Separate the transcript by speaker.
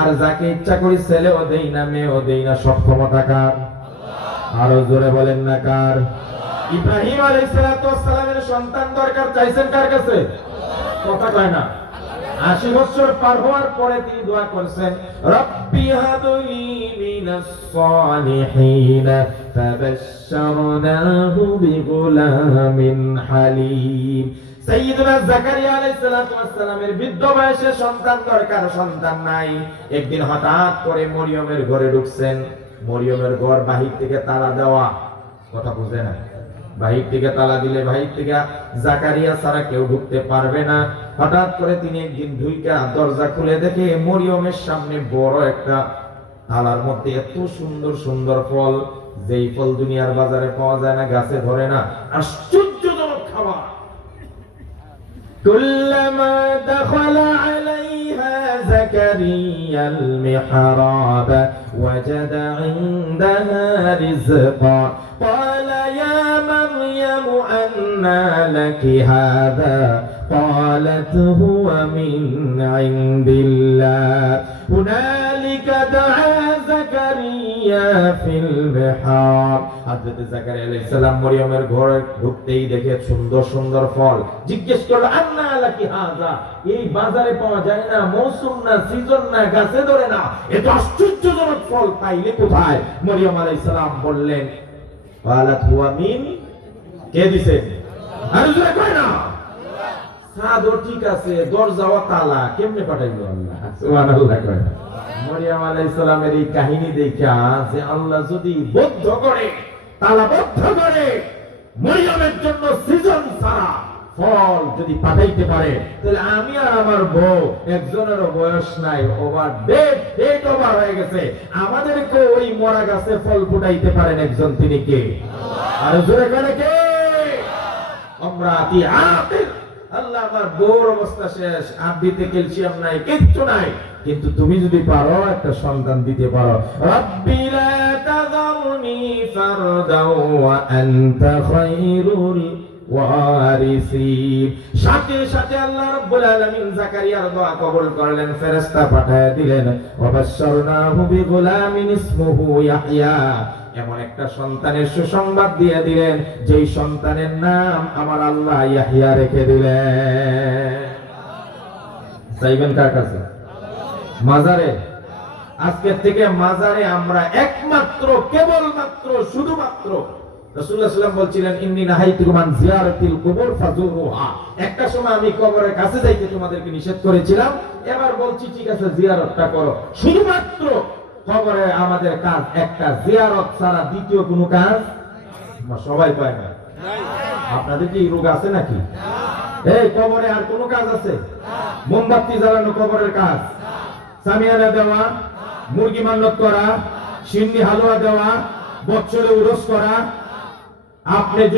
Speaker 1: আর যাকে ইচ্ছা করি ছেলেও দেই না, মেয়েও দেই না, সব ক্ষমতা কার? আরও জোরে বলেন না কার? ইব্রাহিম আলাইহিস সালামের সন্তান দরকার, চাইছেন কার কাছে? কথা কয় না। আশি বছর পার হওয়ার পরে তিনি দোয়া করছেন, রব্বি হাবলি মিনাস সালিহিন ফাবাশশারনাহু বিগুলামিন হালিম। হঠাৎ করে ঢুকতে পারবে না। হঠাৎ করে তিনি একদিন ঢুইকা দরজা খুলে দেখে মরিয়মের সামনে বড় একটা থালার মধ্যে এত সুন্দর সুন্দর ফল, যেই ফল দুনিয়ার বাজারে পাওয়া যায় না, গাছে ধরে না খাবার كلما دخل عليها زكريا المحراب وجد عندها رزقا. قال يا مريم أنى لك هذا؟ قالت هو من عند الله. هنالك دعا এই বাজারে পাওয়া যায় না, মৌসুম না, সিজন না, গাছে ধরে না। এত আশ্চর্যজনক ফল পাইলে কোথায়? মরিয়ম আলাইহিস সালাম বললেন কে দিছে? আর না। সাদও ঠিক আছে তালা, কেমনে পাঠাইলো আল্লাহ? মরিয়ম এই কাহিনী দেখা যে আল্লাহ যদি বদ্ধ করে করে জন্য সৃজন ছাড়া ফল যদি পাঠাইতে পারে, তাহলে আমি আর আমার বউ একজনেরও বয়স নাই ওভার ডেট ডেট ওভার হয়ে গেছে। আমাদেরকে ওই মরা গাছে ফল ফুটাইতে পারেন একজন তিনি কে? আর জোরে করে কে? আমরা আতি আমার বউর অবস্থা শেষ আব্বিতে ক্যালসিয়াম নাই, কিচ্ছু নাই। কিন্তু তুমি যদি পারো, একটা সন্তান দিতে পারো। রাব্বি লা তাযারনি ফারদাও ওয়া আনতা খায়রুল এমন একটা সন্তানের সুসংবাদ দিয়ে দিলেন, যেই সন্তানের নাম আমার আল্লাহ ইয়াহিয়া রেখে দিলেন। কার কাছে? মাজারে। আজকের থেকে মাজারে আমরা একমাত্র, কেবলমাত্র, শুধুমাত্র রাসূলুল্লাহ সাল্লাল্লাহু বলছিলেন, ইন্নী নাহাইতুকুম আন জিয়ারাতিল কুবুর ফাজুরুহা একটা সময় আমি কবরের কাছে যাইতে তোমাদেরকে নিষেধ করেছিলাম। এবার বলছি, ঠিক আছে, জিয়ারতটা করো। শুধুমাত্র কবরে আমাদের কাজ একটা, জিয়ারত ছাড়া দ্বিতীয় কোনো কাজ সবাই পায় না। আপনাদের কি রোগ আছে নাকি? এই কবরে আর কোনো কাজ আছে? মোমবাতি জ্বালানো কবরের কাজ, সামিয়ানা দেওয়া, মুরগি মান্নত করা, সিন্নি হালুয়া দেওয়া বছরে উরস করা આપને